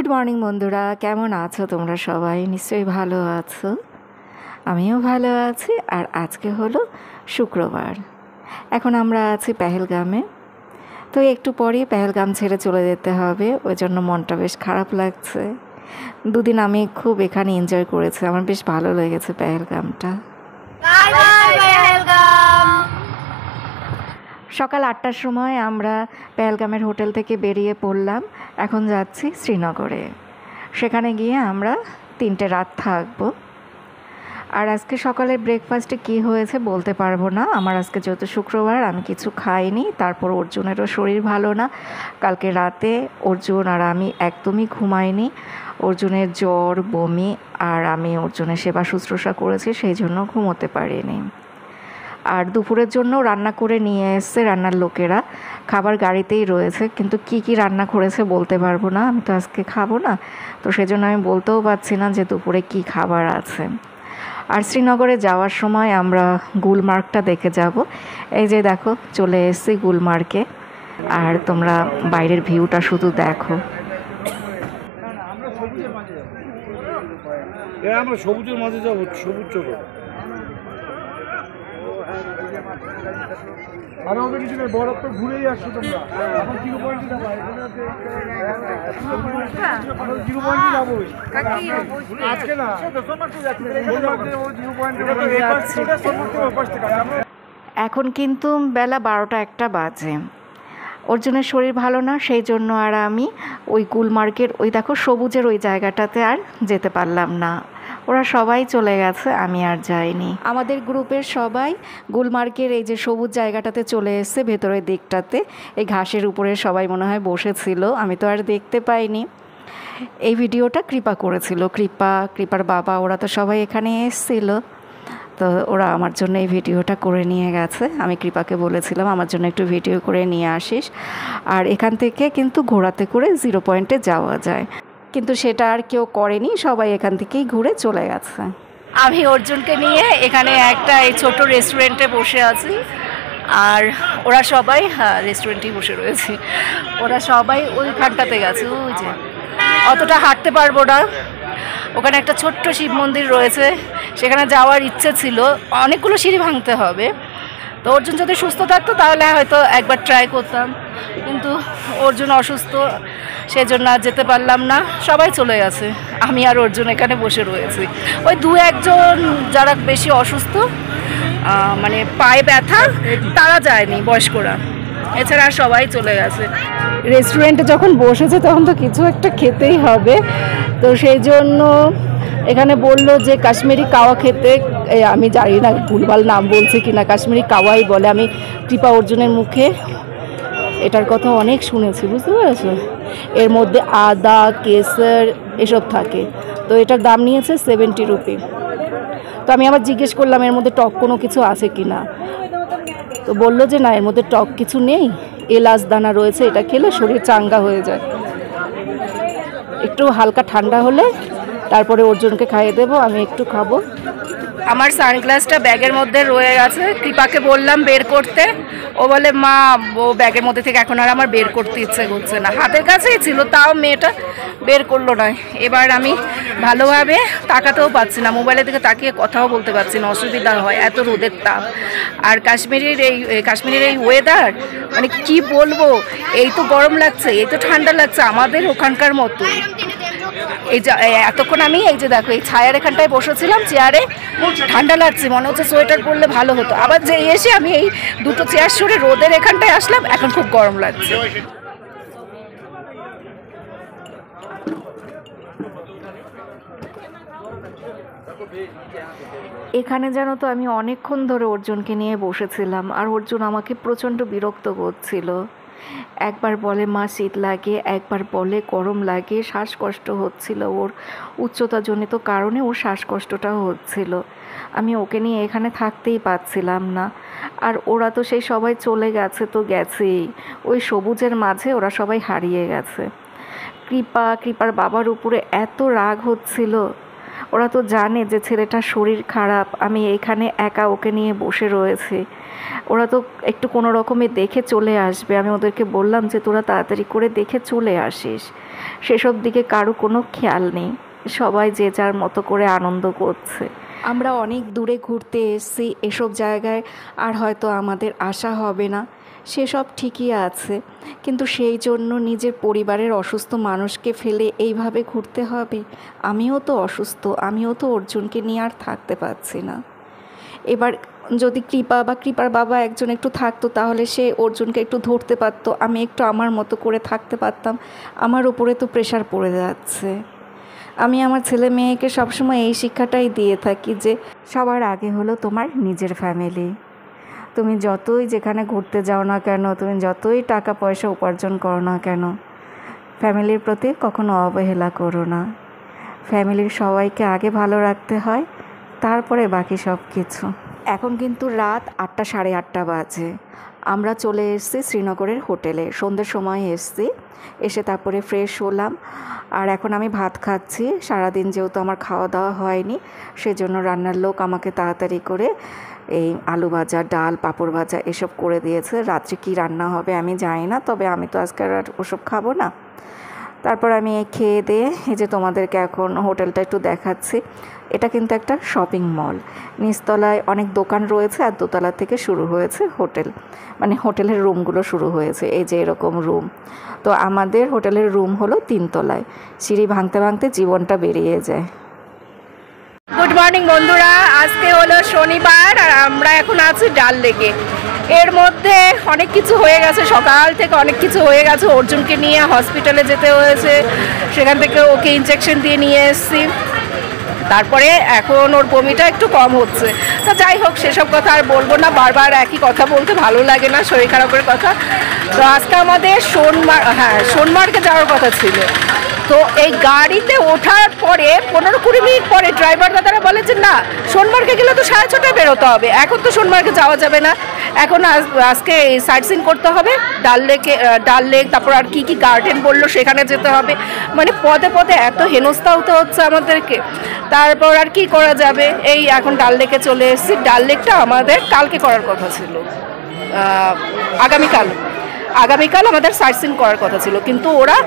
Good morning বন্ধুরা, কেমন আছো তোমরা? সবাই নিশ্চয়ই ভালো আছো, আমিও ভালো আছি। আর আজকে হলো শুক্রবার, এখন আমরা আছি পেহেলগামে। তো একটু পরেই পেহেলগাম ছেড়ে চলে যেতে হবে, ওই জন্য মনটা বেশ খারাপ লাগছে। দুদিন আমি খুব এখানে এনজয় করেছি, আমার বেশ ভালো লেগেছে পেহেলগামটা। সকাল 8টার সময় আমরা পেহেলগামের হোটেল থেকে বেরিয়ে পড়লাম, এখন যাচ্ছি শ্রীনগরে। সেখানে গিয়ে আমরা 3টে রাত থাকবো। আর আজকে সকালে ব্রেকফাস্টে কী হয়েছে বলতে পারবো না, আমার আজকে যেহেতু শুক্রবার আমি কিছু খাইনি। তারপর অর্জুনেরও শরীর ভালো না, কালকে রাতে অর্জুন আর আমি একদমই ঘুমাইনি। অর্জুনের জ্বর, বমি, আর আমি অর্জুনের সেবা শুশ্রূষা করেছি, সেই জন্য ঘুমোতে পারিনি। আর দুপুরের জন্য রান্না করে নিয়ে এসছে রান্নার লোকেরা, খাবার গাড়িতেই রয়েছে, কিন্তু কি কি রান্না করেছে বলতে পারবো না, আমি তো আজকে খাবো না, তো সেজন্য আমি বলতেও পারছি না যে দুপুরে কি খাবার আছে। আর শ্রীনগরে যাওয়ার সময় আমরা গুলমার্গটা দেখে যাব। এই যে দেখো চলে এসেছি গুলমার্গে, আর তোমরা বাইরের ভিউটা শুধু দেখো। আমরা সবুজের মাঝে যাবো, সবুজ চোখ বরফ তো ঘুরেই আসছো তোমরা। এখন জিরো পয়েন্টে যাবো, জিরো পয়েন্টে যাবো আজকে না, জিরো পয়েন্টে। এখন কিন্তু বেলা 12টা-1টা বাজে, অর্জুনের শরীর ভালো না, সেই জন্য আর আমি ওই গুলমার্গের ওই দেখো সবুজের ওই জায়গাটাতে আর যেতে পারলাম না। ওরা সবাই চলে গেছে, আমি আর যাইনি। আমাদের গ্রুপের সবাই গুলমার্গের এই যে সবুজ জায়গাটাতে চলে এসেছে, ভেতরের দিকটাতে এই ঘাসের উপরে সবাই মনে হয় বসেছিল, আমি তো আর দেখতে পাইনি। এই ভিডিওটা কৃপা করেছিল, কৃপার বাবা, ওরা তো সবাই এখানে এসেছিল, তো ওরা আমার জন্য এই ভিডিওটা করে নিয়ে গেছে। আমি কৃপাকে বলেছিলাম আমার জন্য একটু ভিডিও করে নিয়ে আসিস। আর এখান থেকে কিন্তু ঘোরাতে করে জিরো পয়েন্টে যাওয়া যায়, কিন্তু সেটা আর কেউ করেনি, সবাই এখান থেকেই ঘুরে চলে গেছে। আমি অর্জুনকে নিয়ে এখানে একটা এই ছোট রেস্টুরেন্টে বসে আছি, আর ওরা সবাই রেস্টুরেন্টেই বসে রয়েছে। ওরা সবাই ওইখানটাতে গেছে, ওই যে অতটা হাঁটতে পারবো না, ওখানে একটা ছোট্ট শিব মন্দির রয়েছে, সেখানে যাওয়ার ইচ্ছে ছিল। অনেকগুলো সিঁড়ি ভাঙতে হবে, তো অর্জুন যদি সুস্থ থাকতো তাহলে হয়তো একবার ট্রাই করতাম, কিন্তু অর্জুন অসুস্থ, সেজন্য আর যেতে পারলাম না। সবাই চলে গেছে, আমি আর অর্জুন এখানে বসে রয়েছি। ওই 2-1জন যারা বেশি অসুস্থ, মানে পায়ে ব্যথা, তারা যায়নি, বয়স্করা, এছাড়া আর সবাই চলে গেছে। রেস্টুরেন্টে যখন বসেছে তখন তো কিছু একটা খেতেই হবে, তো সেই জন্য এখানে বললো যে কাশ্মীরি কাওয়া খেতে। আমি জানি না ভুলভাল নাম বলছে কিনা, কাশ্মীরি কাওয়াই বলে। আমি কৃপা অর্জুনের মুখে এটার কথা অনেক শুনেছি, বুঝতে পেরেছো? এর মধ্যে আদা, কেসর এসব থাকে, তো এটার দাম নিয়েছে 70 রুপি। তো আমি আবার জিজ্ঞেস করলাম এর মধ্যে টক কোনো কিছু আছে কি না, তো বললো যে না, এর মধ্যে টক কিছু নেই, এলাচ দানা রয়েছে, এটা খেলে শরীর চাঙ্গা হয়ে যায়। একটু হালকা ঠান্ডা হলে তারপরে অর্জুনকে খাইয়ে দেবো, আমি একটু খাবো। আমার সানগ্লাসটা ব্যাগের মধ্যে রয়ে গেছে, কৃপাকে বললাম বের করতে, ও বলে মা ও ব্যাগের মধ্যে থেকে এখন আর আমার বের করতে ইচ্ছে করছে না, হাতের কাছেই ছিল, তাও মেয়েটা বের করলো না। এবার আমি ভালোভাবে তাকাতেও পাচ্ছি না, মোবাইলের দিকে তাকিয়ে কথাও বলতে পারছি না, অসুবিধা হয় এত রোদের তাপ। আর কাশ্মীরের এই ওয়েদার, মানে কি বলবো, এই তো গরম লাগছে, এই তো ঠান্ডা লাগছে, আমাদের ওখানকার মতো। এই যে এতক্ষণ আমি এই যে দেখো এই ছায়ার এখানটায় বসেছিলাম চেয়ারে, ঠান্ডা লাগছে, মনে হচ্ছে সোয়েটার পরলে ভালো হতো, আবার যে এসে আমি এই দুটো চেয়ার সরে রোদের এখানটায় আসলাম, এখন খুব গরম লাগছে। এখানে জানো তো আমি অনেকক্ষণ ধরে অর্জুনকে নিয়ে বসেছিলাম, আর অর্জুন আমাকে প্রচণ্ড বিরক্ত করছিল। একবার বলে মা শীত লাগে, একবার বলে গরম লাগে, শ্বাসকষ্ট হচ্ছিল ওর, উচ্চতাজনিত কারণে ওর শ্বাসকষ্টটাও হচ্ছিল। আমি ওকে নিয়ে এখানে থাকতেই পারছিলাম না। আর ওরা তো সেই সবাই চলে গেছে, তো গেছেই, ওই সবুজের মাঝে ওরা সবাই হারিয়ে গেছে। কৃপার বাবার উপরে এত রাগ হচ্ছিল, ওরা তো জানে যে ছেলেটার শরীর খারাপ, আমি এখানে একা ওকে নিয়ে বসে রয়েছি। ওরা তো একটু কোনো রকমে দেখে চলে আসবে। আমি ওদেরকে বললাম যে তোরা তাড়াতাড়ি করে দেখে চলে আসিস। সেসব দিকে কারো কোনো খেয়াল নেই, সবাই যে যার মতো করে আনন্দ করছে। আমরা অনেক দূরে ঘুরতে এসেছি, এসব জায়গায় আর হয়তো আমাদের আসা হবে না, সেসব ঠিকই আছে, কিন্তু সেই জন্য নিজের পরিবারের অসুস্থ মানুষকে ফেলে এইভাবে ঘুরতে হবে? আমিও তো অসুস্থ, আমিও তো অর্জুনকে নিয়ে আর থাকতে পারছি না। এবার যদি কৃপা বা কৃপার বাবা একজন একটু থাকতো, তাহলে সে অর্জুনকে একটু ধরতে পারতো, আমি একটু আমার মতো করে থাকতে পারতাম। আমার উপরে তো প্রেশার পড়ে যাচ্ছে। আমি আমার ছেলে মেয়েকে সবসময় এই শিক্ষাটাই দিয়ে থাকি যে সবার আগে হলো তোমার নিজের ফ্যামিলি। তুমি যতই যেখানে ঘুরতে যাও না কেন, তুমি যতই টাকা পয়সা উপার্জন করো না কেন, ফ্যামিলির প্রতি কখনো অবহেলা করো না। ফ্যামিলির সবাইকে আগে ভালো রাখতে হয়, তারপরে বাকি সব কিছু। এখন কিন্তু রাত 8টা সাড়ে 8টা বাজে। আমরা চলে এসেছি শ্রীনগরের হোটেলে, সন্ধ্যের সময় এসেছি। এসে তারপরে ফ্রেশ হলাম, আর এখন আমি ভাত খাচ্ছি। সারাদিন যেহেতু আমার খাওয়া দাওয়া হয়নি, সেজন্য রান্নার লোক আমাকে তাড়াতাড়ি করে এই আলু ভাজা, ডাল, পাঁপড় ভাজা এসব করে দিয়েছে। রাত্রে কি রান্না হবে আমি জানি না, তবে আমি তো আজকে আর ওসব খাবো না। তারপর আমি খেয়ে দিয়ে এই যে তোমাদেরকে এখন হোটেলটা একটু দেখাচ্ছি। এটা কিন্তু একটা শপিং মল, নিচতলায় অনেক দোকান রয়েছে আর দোতলা থেকে শুরু হয়েছে হোটেল, মানে হোটেলের রুমগুলো শুরু হয়েছে। এই যে এরকম রুম। তো আমাদের হোটেলের রুম হলো 3 তলায়। সিঁড়ি ভাঙতে ভাঙতে জীবনটা বেরিয়ে যায়। গুড মর্নিং বন্ধুরা, আজকে হলো শনিবার আর আমরা এখন আছি ডাল লেকে। এর মধ্যে অনেক কিছু হয়ে গেছে, সকাল থেকে অনেক কিছু হয়ে গেছে। অর্জুনকে নিয়ে হসপিটালে যেতে হয়েছে, সেখান থেকে ওকে ইনজেকশন দিয়ে নিয়ে এসেছি। তারপরে এখন ওর বমিটা একটু কম হচ্ছে। তো যাই হোক, সেসব কথা আর বলবো না, বারবার একই কথা বলতে ভালো লাগে না, শরীর খারাপের কথা। তো আজকে আমাদের সোনমার্গে যাওয়ার কথা ছিল। তো এই গাড়িতে ওঠার পরে 15-20 মিনিট পরে ড্রাইভার দাদারা বলে যে না, সোনমার্গে গেলে তো 6:30টায় বেরোতে হবে, এখন তো সোনমার্গে যাওয়া যাবে না, এখন আজকে সাইট সিন করতে হবে ডাল লেক, তারপর আর কি গার্ডেন বললো সেখানে যেতে হবে। মানে পদে পদে এত হেনস্থা হতে হচ্ছে আমাদেরকে। তারপর আর কি করা যাবে, এই এখন ডাল লেকে চলে এসেছি। ডাল লেকটা আমাদের কালকে করার কথা ছিল, আগামীকাল আমাদের সাইট সিন করার কথা ছিল, কিন্তু ওরা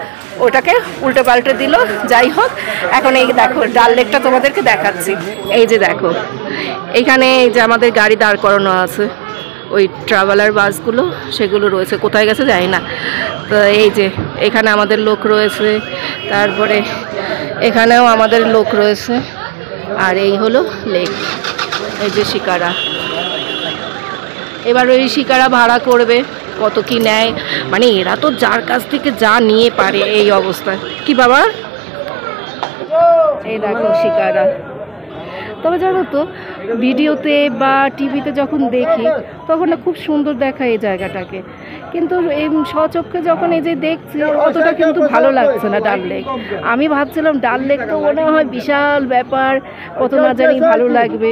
ওটাকে উল্টে পাল্টে দিল। যাই হোক, এখন এই দেখো ডাল লেকটা তোমাদেরকে দেখাচ্ছি। এই যে দেখো, এইখানে এই যে আমাদের গাড়ি দাঁড় করানো আছে, ওই ট্রাভেলার বাসগুলো সেগুলো রয়েছে, কোথায় গেছে জানি না। তো এই যে এখানে আমাদের লোক রয়েছে, তারপরে এখানেও আমাদের লোক রয়েছে। আর এই হলো লেক, এই যে শিকারা। এবার ওই শিকারা ভাড়া করবে, কত কি নেয়, মানে এরা তো যার কাছ থেকে যা নিয়ে পারে এই অবস্থায়। কি বাবা, এই দেখো শিকারা। তবে জানো তো, ভিডিওতে বা টিভিতে যখন দেখি তখন না খুব সুন্দর দেখায় এই জায়গাটাকে, কিন্তু এই স্বচক্ষে যখন এই যে দেখছি অতটা কিন্তু ভালো লাগছে না ডাল লেক। আমি ভাবছিলাম ডাল লেক তো মনে হয় বিশাল ব্যাপার, কত না জানি ভালো লাগবে,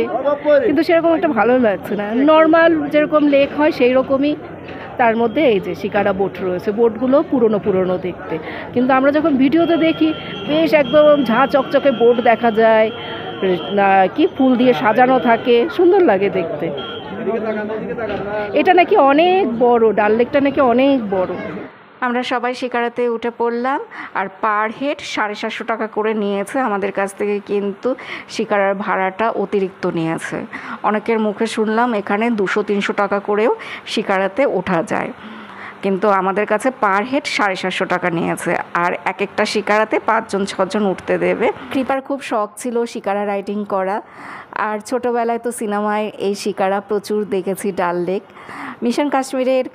কিন্তু সেরকম একটা ভালো লাগছে না। নর্মাল যেরকম লেক হয় সেই রকমই। তার মধ্যে এই যে শিকারা বোট রয়েছে, বোটগুলো পুরনো দেখতে, কিন্তু আমরা যখন ভিডিওতে দেখি বেশ একদম ঝাঁ চকচকে বোট দেখা যায়, কি ফুল দিয়ে সাজানো থাকে, সুন্দর লাগে দেখতে। এটা নাকি অনেক বড়, ডাল লেকটা নাকি অনেক বড়। আমরা সবাই শিকারাতে উঠে পড়লাম, আর পার হেড 750 টাকা করে নিয়েছে আমাদের কাছ থেকে, কিন্তু শিকারার ভাড়াটা অতিরিক্ত নিয়েছে। অনেকের মুখে শুনলাম এখানে 200-300 টাকা করেও শিকারাতে ওঠা যায়, কিন্তু আমাদের কাছে পার হেড 750 টাকা নিয়েছে। আর এক একটা শিকারাতে 5-6 জন উঠতে দেবে। কৃপার খুব শখ ছিল শিকারা রাইডিং করা, আর ছোটোবেলায় তো সিনেমায় এই শিকারা প্রচুর দেখেছি ডাল লেক। মিশন কাশ্মীরের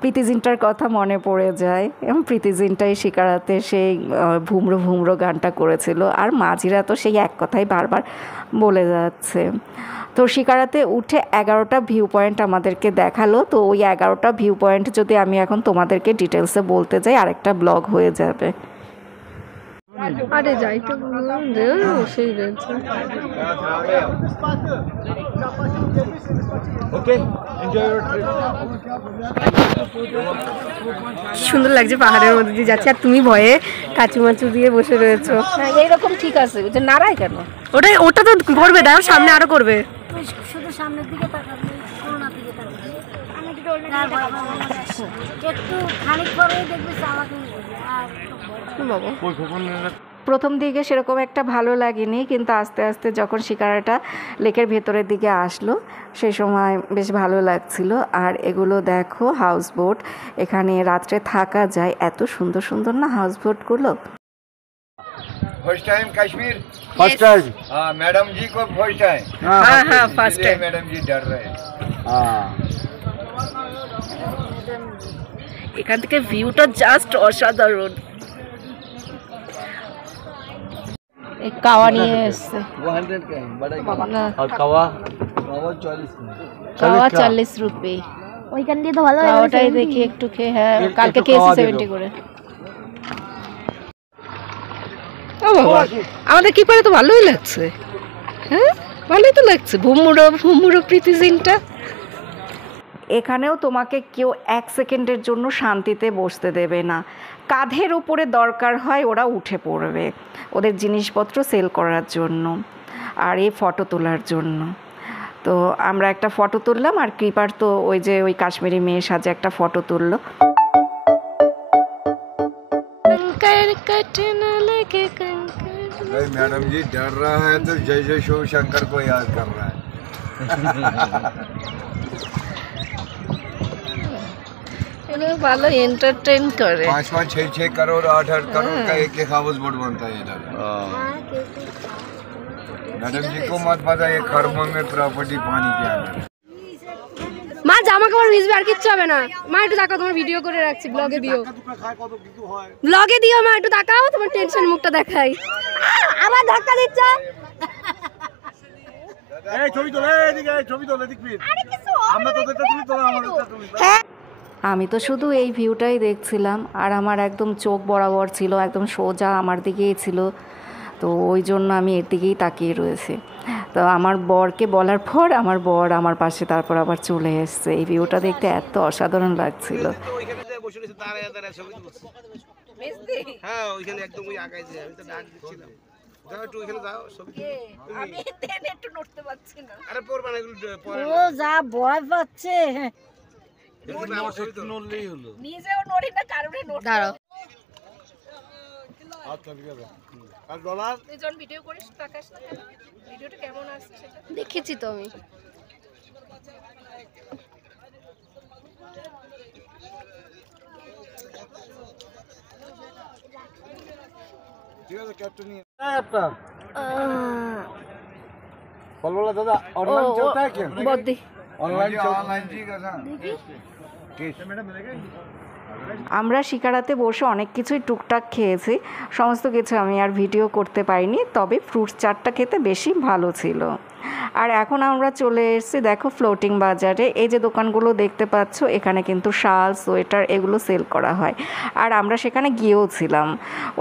প্রীতি জিন্টার কথা মনে পড়ে যায়, এবং প্রীতি জিন্টাই শিকারাতে সেই ভুমরো ভুমরো গানটা করেছিল, আর মাঝিরা তো সেই এক কথাই বারবার বলে যাচ্ছে। তো শিকারাতে উঠে 11টা ভিউ পয়েন্ট আমাদেরকে দেখালো। তো ওই 11টা ভিউ পয়েন্ট যদি আমি এখন তোমাদেরকে ডিটেলসে বলতে যাই, আরেকটা ব্লগ হয়ে যাবে। আরে যাই তো সেই রয়েছে। Okay, enjoy your trip. সুন্দর লাগছে পাহাড়ের মধ্যে দিয়ে যাচ্ছে আর তুমি ভয়ে কাচুমাচু দিয়ে বসে রয়েছো। হ্যাঁ এইরকম ঠিক আছে, ওই যে নাড়ায় কেন? ওটা তো করবে, দাও সামনে আরো করবে। শুধু সামনের দিকে তাকাবে, করোনার দিকে তাকাবে। একটু খানিক পরেই দেখবে চালাকি আর বাবা প্রথম দিকে সেরকম একটা ভালো লাগেনি, কিন্তু আস্তে আস্তে যখন শিকারাটা লেকের ভেতরের দিকে আসলো সেই সময় বেশ ভালো লাগছিল। আর এগুলো দেখো হাউস বোট, এখানে রাত্রে থাকা যায়, এত সুন্দর সুন্দর না হাউস বোটগুলো। First time Kashmir? First time. हाँ, मैडम जी को फर्स्ट टाइम। হ্যাঁ হ্যাঁ ফার্স্ট इसलिए টাইম। मैडम जी डर रहे हैं। हाँ। এখান থেকে ভিউটা জাস্ট অসাধারণ। এই কাওয়া নিয়ে এসছে। 100 का है, बड़ा না, और कवा? कवा 40 का। কাওয়া 40 রুপি। ওইখান দিয়ে তো ভালো কাওয়াটাই দেখি একটু খেয়ে, হ্যাঁ কালকে একটু খেয়েছি কাওয়া দিয়ে 70 করে। ও বাবা, আমাদের কি পারে তো ভালোই লাগছে। হ্যাঁ ভালোই তো লাগছে। ভুমুড়ো প্রীতি সিনটা। এখানেও তোমাকে কেউ এক সেকেন্ডের জন্য শান্তিতে বসতে দেবে না, কাঁধের উপরে দরকার হয় ওরা উঠে পড়বে ওদের জিনিসপত্র সেল করার জন্য আর এই ফটো তোলার জন্য। তো আমরা একটা ফটো তুললাম, আর কৃপার তো ওই যে ওই কাশ্মীরি মেয়ে সাজে একটা ফটো তুললো। भाई मैडम जी डर रहा है तो जय जय शिव शंकर को याद कर रहा है। ভালো এন্টারটেইন করে। 5-5, 6-6 करोड़ 8-8 करोड़ का एक हाउस बोट बनता है इधर। मैडम जी को मत पता ये खरबों में प्रॉपर्टी पानी के अंदर। মা জামা কাপড় ভিজবে আর কিচ্ছু হবে না। মা একটু তাকাও, তোমার ভিডিও করে রাখছি, ব্লগে দিও। ব্লগে দিও মা, একটু তাকাও, তোমার টেনশন মুখটা দেখাই। আবার ধাক্কা দিচ্ছে। এই ছবি তোলে, এদিকে এই ছবি তোলে, এদিক ফির। আমরা তোদেরটা তুলি, তোরা আমাদেরটা তুলি। আমি তো শুধু এই ভিউটাই দেখছিলাম, আর আমার একদম চোখ বরাবর ছিল, একদম সোজা আমার দিকেই ছিল, তো ওই জন্য আমি এর দিকেই তাকিয়ে রয়েছি। তো আমার বরকে বলার পর আমার বর আমার পাশে তারপর আবার চলে এসছে। এই ভিউটা দেখতে এত অসাধারণ লাগছিল। হ্যাঁ ওইখানে একদম ওই আগায় যে আমি তো ডাক দিচ্ছিলাম, যাও একটু ওইখানে যাও ছবি আমি দেন একটু নড়তে পারছি না। আরে পড়বা না এগুলো পরে ও যা ভয় পাচ্ছে। আমার ছবি তো নড়লেই হলো। নিজেও নড়ি না, কারণে নড়তে। দাঁড়াও, আচ্ছা ঠিক আছে। আর ডলার? তুই যখন ভিডিও করিস তাকাস না কেন? ভিডিওটা কেমন আসছে সেটা দেখেছি তো আমি। ঠিক আছে, ক্যাপ্টেন নিয়ে। একটা। বলো দাদা, ऑनलाइन चलता है क्या? বদ্দি ऑनलाइन जी का था। আমরা শিকারাতে বসে অনেক কিছুই টুকটাক খেয়েছি, সমস্ত কিছু আমি আর ভিডিও করতে পারিনি, তবে ফ্রুটস চাটটা খেতে বেশি ভালো ছিল। আর এখন আমরা চলে এসেছি দেখো ফ্লোটিং বাজারে। এই যে দোকানগুলো দেখতে পাচ্ছ, এখানে কিন্তু শাল সোয়েটার এগুলো সেল করা হয়। আর আমরা সেখানে গিয়েও ছিলাম,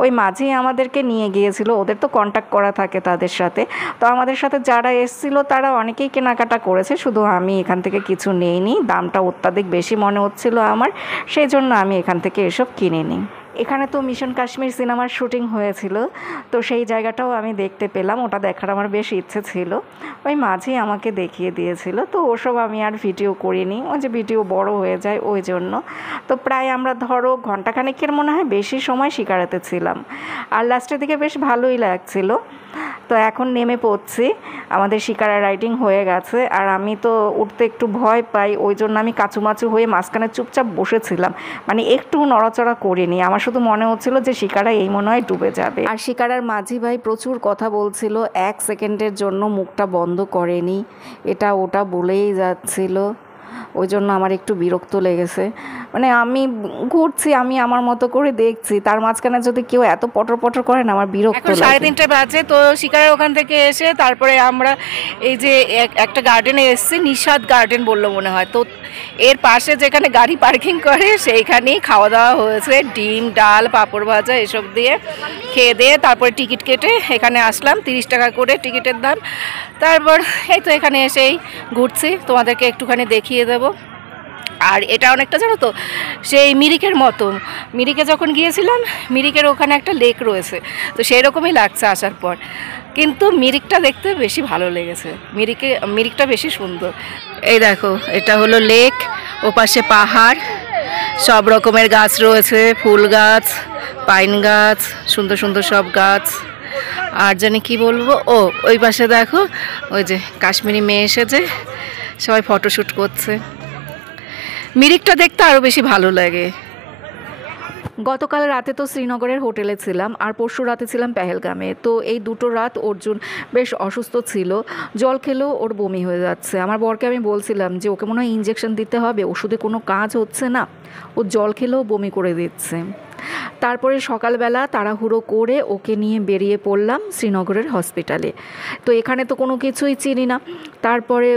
ওই মাঝেই আমাদেরকে নিয়ে গিয়েছিল, ওদের তো কন্ট্যাক্ট করা থাকে তাদের সাথে। তো আমাদের সাথে যারা এসেছিল তারা অনেকেই কেনাকাটা করেছে, শুধু আমি এখান থেকে কিছু নেইনি, দামটা অত্যাধিক বেশি মনে হচ্ছিল আমার, সেই জন্য আমি এখান থেকে এসব কিনে নিই। এখানে তো মিশন কাশ্মীর সিনেমার শুটিং হয়েছিল, তো সেই জায়গাটাও আমি দেখতে পেলাম, ওটা দেখার আমার বেশ ইচ্ছে ছিল। ওই মাঝেই আমাকে দেখিয়ে দিয়েছিল, তো ওসব আমি আর ভিডিও করিনি, ওই যে ভিডিও বড় হয়ে যায় ওই জন্য। তো প্রায় আমরা ধরো ঘন্টাখানেকের মনে হয় বেশি সময় শিকারাতে ছিলাম, আর লাস্টের দিকে বেশ ভালোই লাগছিল। তো এখন নেমে পড়ছি, আমাদের শিকারা রাইডিং হয়ে গেছে, আর আমি তো উঠতে একটু ভয় পাই, ওই জন্য আমি কাচুমাচু হয়ে মাঝখানে চুপচাপ বসেছিলাম, মানে একটু নড়াচড়া করিনি। আমার শুধু মনে হচ্ছিল যে শিকারা এই মনে হয় ডুবে যাবে। আর শিকারার মাঝি ভাই প্রচুর কথা বলছিল, এক সেকেন্ডের জন্য মুখটা বন্ধ করেনি, এটা ওটা বলেই যাচ্ছিল। ওই জন্য আমার একটু বিরক্ত লেগেছে। মানে আমি ঘুরছি, আমি আমার মতো করে দেখছি, তার মাঝখানে যদি কেউ এত পটর পটর করে না আমার বিরক্ত এখন লাগে। 3:30 বাজে। তো শিকারের ওখান থেকে এসে তারপরে আমরা এই যে একটা গার্ডেনে এসেছি, নিশাদ গার্ডেন বললো মনে হয়। তো এর পাশে যেখানে গাড়ি পার্কিং করে সেইখানেই খাওয়া দাওয়া হয়েছে, ডিম, ডাল, পাঁপড় ভাজা এসব দিয়ে খেয়ে দিয়ে তারপরে টিকিট কেটে এখানে আসলাম। 30 টাকা করে টিকিটের দাম। তারপর এই তো এখানে এসেই ঘুরছি, তোমাদেরকে একটুখানি দেখিয়ে দেবো। আর এটা অনেকটা জানো তো সেই মিরিকের মতো, মিরিকে যখন গিয়েছিলাম মিরিকের ওখানে একটা লেক রয়েছে, তো সেই রকমই লাগছে আসার পর। কিন্তু মিরিকটা দেখতে বেশি ভালো লেগেছে, মিরিকটা বেশি সুন্দর। এই দেখো এটা হলো লেক, ওপাশে পাহাড়, সব রকমের গাছ রয়েছে, ফুল গাছ, পাইন গাছ, সুন্দর সুন্দর সব গাছ। আর জানি কি বলবো, ও ওই পাশে দেখো ওই যে কাশ্মীরি মেয়ে এসেছে, সবাই ফটোশ্যুট করছে। মিরিকটা দেখতে আরও বেশি ভালো লাগে। গতকাল রাতে তো শ্রীনগরের হোটেলে ছিলাম, আর পরশু রাতে ছিলাম পেহেলগামে। তো এই দুটো রাত অর্জুন বেশ অসুস্থ ছিল, জল খেলেও ওর বমি হয়ে যাচ্ছে। আমার বরকে আমি বলছিলাম যে ওকে মনে হয় ইঞ্জেকশন দিতে হবে, ওষুধে কোনো কাজ হচ্ছে না, ও জল খেলেও বমি করে দিচ্ছে। তারপরে সকালবেলা তাড়াহুড়ো করে ওকে নিয়ে বেরিয়ে পড়লাম শ্রীনগরের হসপিটালে। তো এখানে তো কোনো কিছুই চিনি না, তারপরে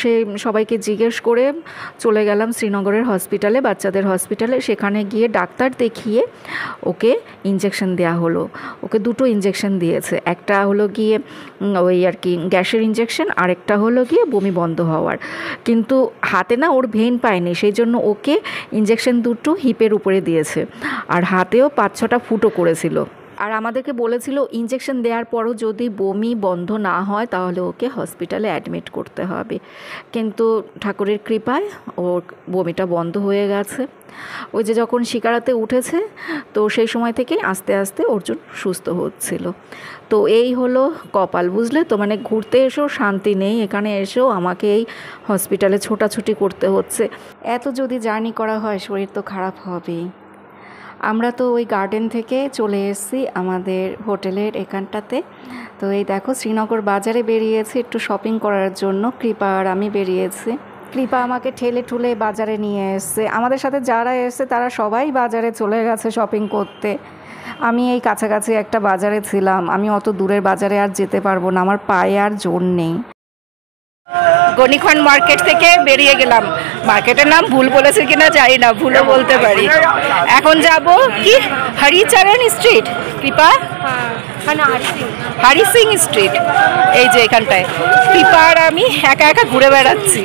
সে সবাইকে জিজ্ঞেস করে চলে গেলাম শ্রীনগরের হসপিটালে, বাচ্চাদের হসপিটালে। সেখানে গিয়ে ডাক্তার দেখিয়ে ওকে ইঞ্জেকশন দেওয়া হলো। ওকে দুটো ইঞ্জেকশন দিয়েছে, একটা হলো গিয়ে ওই আর কি গ্যাসের ইঞ্জেকশন, আরেকটা হলো গিয়ে বমি বন্ধ হওয়ার। কিন্তু হাতে না ওর ভেন পায়নি, সেই জন্য ওকে ইঞ্জেকশন দুটো হিপের উপরে দিয়েছে, আর হাতেও 5-6টা ফুটো করেছিল। আর আমাদেরকে বলেছিল ইঞ্জেকশন দেওয়ার পরও যদি বমি বন্ধ না হয় তাহলে ওকে হসপিটালে অ্যাডমিট করতে হবে। কিন্তু ঠাকুরের কৃপায় ওর বমিটা বন্ধ হয়ে গেছে। ওই যে যখন শিকারাতে উঠেছে তো সেই সময় থেকেই আস্তে আস্তে অর্জুন সুস্থ হচ্ছিল। তো এই হলো কপাল, বুঝলে তো, মানে ঘুরতে এসেও শান্তি নেই, এখানে এসেও আমাকে এই হসপিটালে ছোটাছুটি করতে হচ্ছে। এত যদি জার্নি করা হয় শরীর তো খারাপ হবেই। আমরা তো ওই গার্ডেন থেকে চলে এসেছি আমাদের হোটেলের এখানটাতে। তো এই দেখো শ্রীনগর বাজারে বেরিয়েছি একটু শপিং করার জন্য, কৃপা আর আমি বেরিয়েছি। কৃপা আমাকে ঠেলে ঠুলে বাজারে নিয়ে এসছে, আমাদের সাথে যারা এসছে তারা সবাই বাজারে চলে গেছে শপিং করতে। আমি এই কাছাকাছি একটা বাজারে ছিলাম, আমি অত দূরের বাজারে আর যেতে পারবো না, আমার পায়ে আর জোর নেই। গণিখান মার্কেট থেকে বেরিয়ে গেলাম। মার্কেটের নাম ভুল বলেছে কিনা জানি না, ভুলও বলতে পারি। এখন যাব কি হরিচরণ স্ট্রিট, কৃপা হরি সিং স্ট্রিট, এই যে এখানটায় কৃপা আর আমি একা একা ঘুরে বেড়াচ্ছি,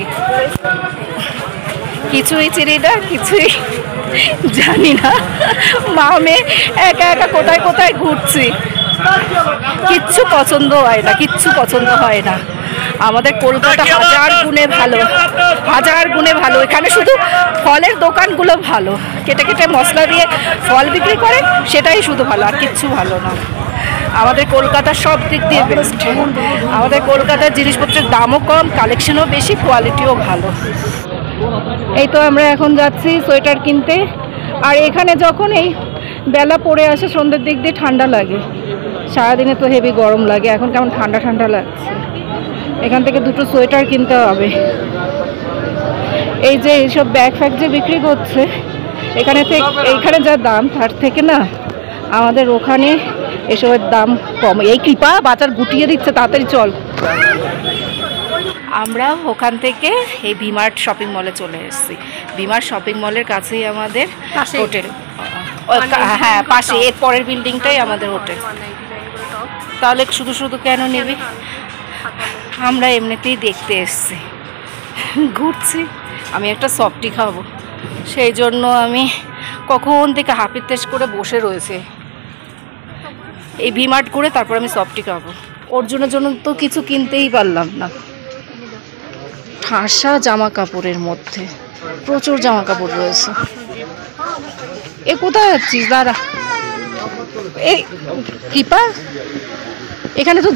কিছুই চিনি না, কিছুই জানি না, মা মেয়ে একা একা কোথায় কোথায় ঘুরছি। কিচ্ছু পছন্দ হয় না, কিচ্ছু পছন্দ হয় না। আমাদের কলকাতা হাজার গুণে ভালো, হাজার গুণে ভালো। এখানে শুধু ফলের দোকানগুলো ভালো, কেটে কেটে মশলা দিয়ে ফল বিক্রি করে, সেটাই শুধু ভালো, আর কিচ্ছু ভালো না। আমাদের কলকাতার সব দিক দিয়ে বেস্ট। আমাদের কলকাতার জিনিসপত্রের দামও কম, কালেকশনও বেশি, কোয়ালিটিও ভালো। এই তো আমরা এখন যাচ্ছি সোয়েটার কিনতে। আর এখানে যখন এই বেলা পড়ে আসে সন্ধ্যের দিক দিয়ে ঠান্ডা লাগে, সারাদিনে তো হেভি গরম লাগে, এখন কেমন ঠান্ডা ঠান্ডা লাগছে। এখান থেকে দুটো সোয়েটার কিনতে হবে। এই যে এইসব ব্যাগ ফ্যাগ যে বিক্রি করছে এখানে থেকে, এইখানে যা দাম তার থেকে না আমাদের ওখানে এসবের দাম কম। এই কৃপা বাজার গুটিয়ে দিচ্ছে, তাড়াতাড়ি চল। আমরা ওখান থেকে এই ভিমার্ট শপিং মলে চলে এসেছি। ভিমার্ট শপিং মলের কাছেই আমাদের হোটেল, হ্যাঁ পাশে, এর পরের বিল্ডিংটাই আমাদের হোটেল। তাহলে শুধু শুধু কেন নেবে? আমরা এমনিতেই দেখতে এসেছি, ঘুরছি। আমি একটা সফটি খাবো, সেই জন্য আমি কখন থেকে হাপিত্তেশ করে বসে রয়েছে। এই ভিমার্ট করে তারপর আমি সফটি খাবো। অর্জুনের জন্য তো কিছু কিনতেই পারলাম না। ঠাসা জামা কাপড়ের মধ্যে প্রচুর জামা কাপড় রয়েছে। এ কোথায় যাচ্ছিস দাঁড়া? এই কৃপা, এখানে তো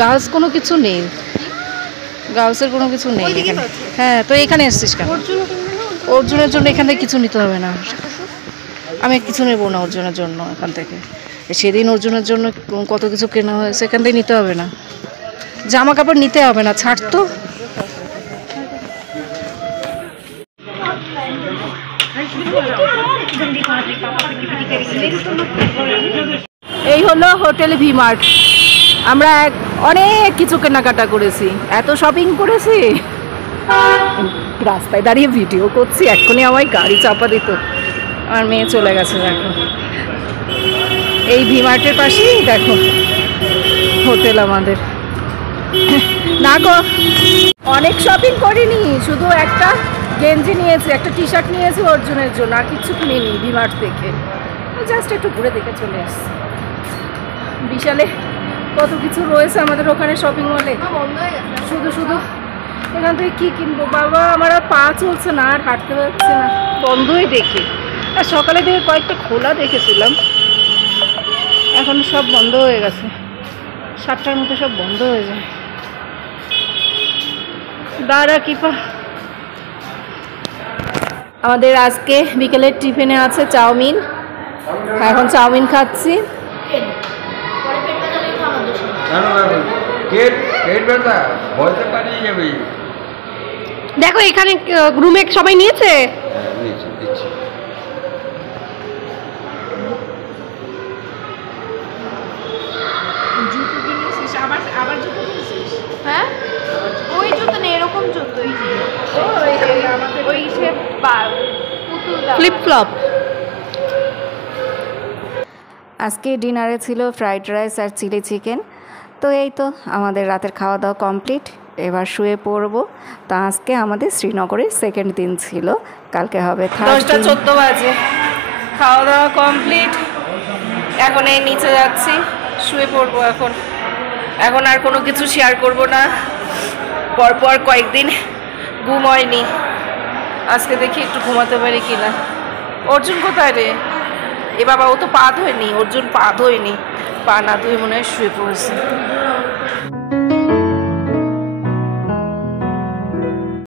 গার্লস কোনো কিছু নেই, গার্লসের কোনো কিছু নেই এখানে। হ্যাঁ, তো এখানে এসছিস কেন? অর্জুনের জন্য এখান থেকে কিছু নিতে হবে না, আমি কিছু নেবো না অর্জুনের জন্য এখান থেকে। সেদিন অর্জুনের জন্য কত কিছু কেনা হয়েছে, এখান থেকে নিতে হবে না, জামা কাপড় নিতে হবে না, ছাড় তো। এই হলো হোটেল ভি মার্ট। আমরা অনেক কিছু কেনাকাটা করেছি, এত শপিং করেছি, রাস্তায় দাঁড়িয়ে ভিডিও করছি, এক্ষুনি আমায় গাড়ি চাপা দিত। আমার মেয়ে চলে গেছে। দেখো এই ভি মার্টের পাশেই দেখো হোটেল আমাদের। না গো, অনেক শপিং করিনি, শুধু একটা গেঞ্জি নিয়েছি, একটা টি শার্ট নিয়েছি অর্জুনের জন্য, আর কিছু কিনিনি ভি মার্ট থেকে। জাস্ট একটু ঘুরে দেখে চলে এসছি। বিশালে কত কিছু রয়েছে আমাদের ওখানে শপিং মলে, শুধু শুধু এখান থেকে কী কিনবো বাবা, আমার আর পা চলছে না, আর হাঁটতে পারছে না, বন্ধই দেখি। আর সকালে থেকে কয়েকটা খোলা দেখেছিলাম, এখন সব বন্ধ হয়ে গেছে, 7টার মতো সব বন্ধ হয়ে যায়। দাঁড়া কিপা। আমাদের আজকে বিকেলের টিফিনে আছে চাউমিন, এখন চাউমিন খাচ্ছি। দেখো এখানে রুমে সবাই নিয়েছে। হ্যাঁ, ওই জুতো না, এরকম জুতোই, ওই সে ফ্লিপ ফ্লপ। আজকে ডিনারে ছিল ফ্রাইড রাইস আর চিলি চিকেন। তো এই তো আমাদের রাতের খাওয়া দাওয়া কমপ্লিট, এবার শুয়ে পড়বো। তা আজকে আমাদের শ্রীনগরের সেকেন্ড দিন ছিল, কালকে হবে 10টা 14 বাজে। খাওয়া দাওয়া কমপ্লিট, এখন এই নিচে যাচ্ছি, শুয়ে পড়বো। এখন আর কোনো কিছু শেয়ার করব না, পরপর কয়েকদিন ঘুম হয়নি, আজকে দেখি একটু ঘুমাতে পারি কিনা। অর্জুন কোথায় রে? এ বাবা, ও তো পা ধোয়নি, অর্জুন পা ধোয়নি, পা না ধুয়ে মনে হয় শুয়ে পড়েছে।